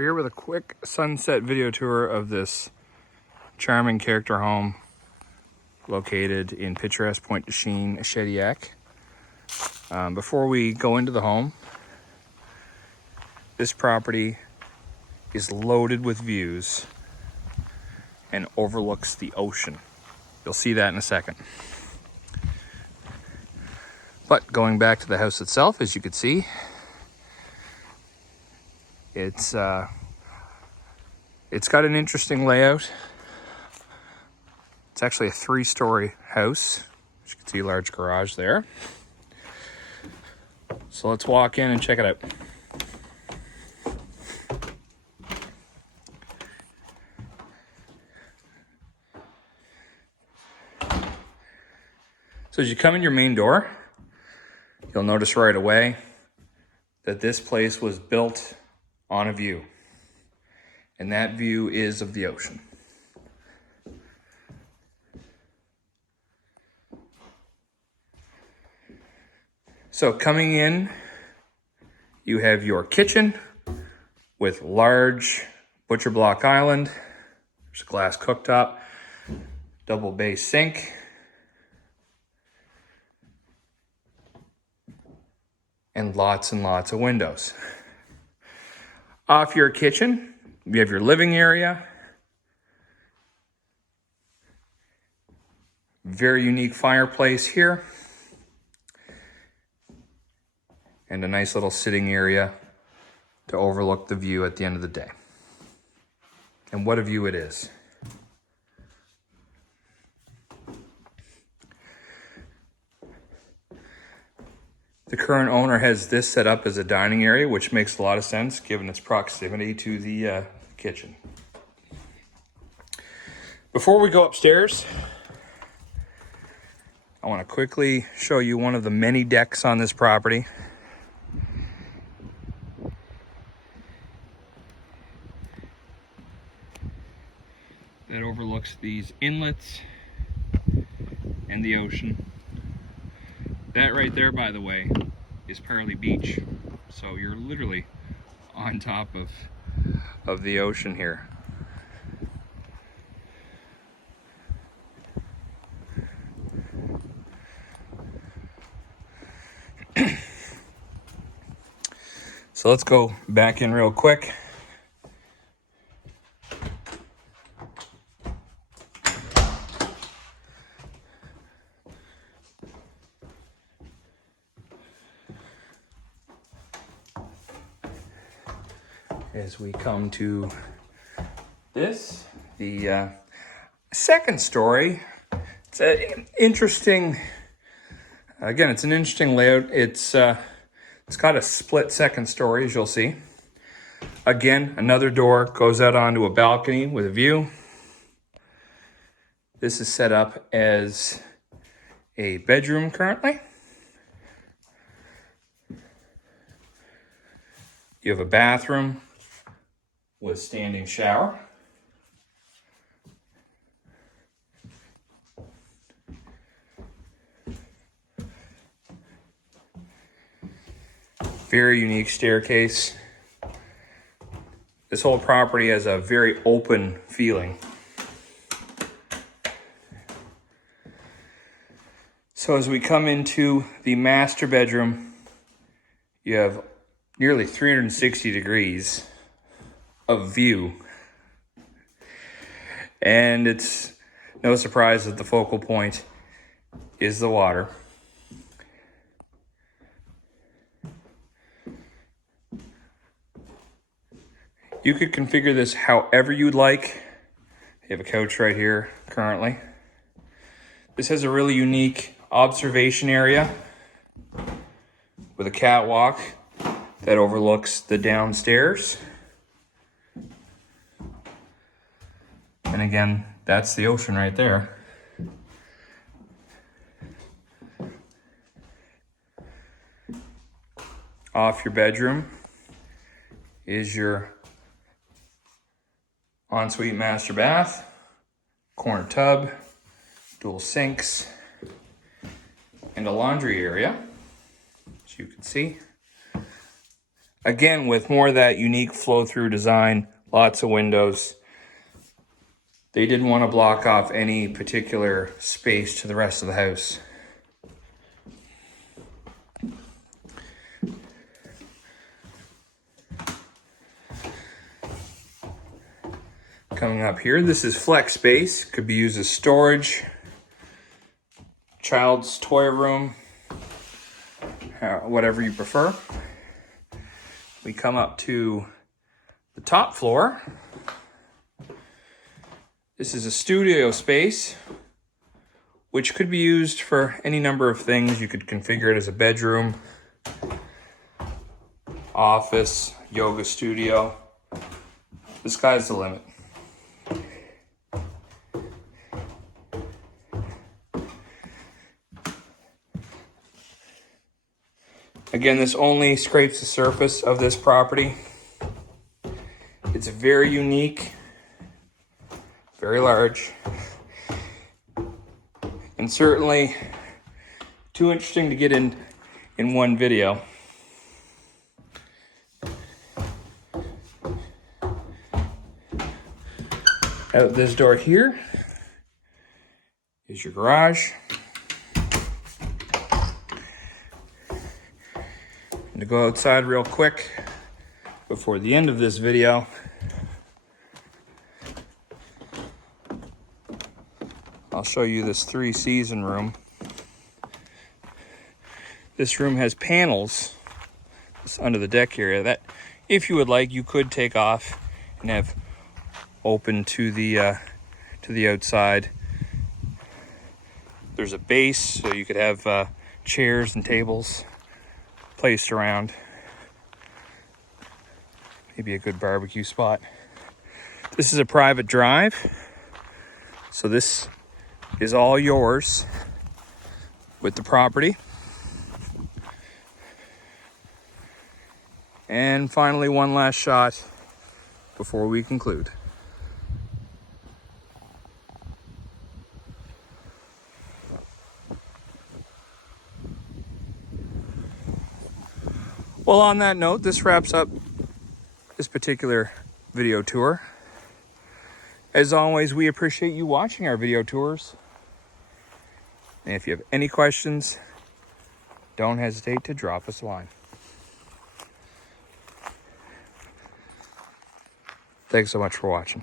We're here with a quick sunset video tour of this charming character home located in picturesque Pointe du Chien, Shediac. Before we go into the home, this property is loaded with views and overlooks the ocean. You'll see that in a second. But going back to the house itself, as you can see, it's got an interesting layout. It's actually a 3-story house. As you can see, a large garage there. So let's walk in and check it out. So as you come in your main door, you'll notice right away that this place was built on a view. And that view is of the ocean. So coming in, you have your kitchen with large butcher block island. There's a glass cooktop, double bay sink, and lots of windows. Off your kitchen, you have your living area. Very unique fireplace here. And a nice little sitting area to overlook the view at the end of the day. And what a view it is. The current owner has this set up as a dining area, which makes a lot of sense given its proximity to the kitchen. Before we go upstairs, I want to quickly show you one of the many decks on this property. That overlooks these inlets and the ocean. That right there, by the way, is Parley Beach. So you're literally on top of the ocean here. So let's go back in real quick. As we come to this, the second story, it's an interesting, again, it's an interesting layout. It's got a split second story, as you'll see. Again, another door goes out onto a balcony with a view. This is set up as a bedroom currently. You have a bathroom with standing shower. Very unique staircase. This whole property has a very open feeling. So as we come into the master bedroom, you have nearly 360 degrees of view. And it's no surprise that the focal point is the water. You could configure this however you'd like. You have a couch right here currently. This has a really unique observation area with a catwalk that overlooks the downstairs. And again, that's the ocean right there. Off your bedroom is your ensuite master bath, corner tub, dual sinks, and a laundry area, as you can see. Again, with more of that unique flow-through design, lots of windows. They didn't want to block off any particular space to the rest of the house. Coming up here, this is flex space. Could be used as storage, child's toy room, whatever you prefer. We come up to the top floor. This is a studio space, which could be used for any number of things. You could configure it as a bedroom, office, yoga studio. The sky's the limit. Again, this only scrapes the surface of this property. It's very unique, very large, and certainly too interesting to get in one video. Out this door here is your garage. To go outside real quick before the end of this video. I'll show you this 3-season room. This room has panels under the deck area that, if you would like, you could take off and have open to the outside. There's a base, so you could have chairs and tables placed around. Maybe a good barbecue spot. This is a private drive, so this is all yours with the property. And finally, one last shot before we conclude. Well, on that note, this wraps up this particular video tour. As always, we appreciate you watching our video tours. And if you have any questions, don't hesitate to drop us a line. Thanks so much for watching.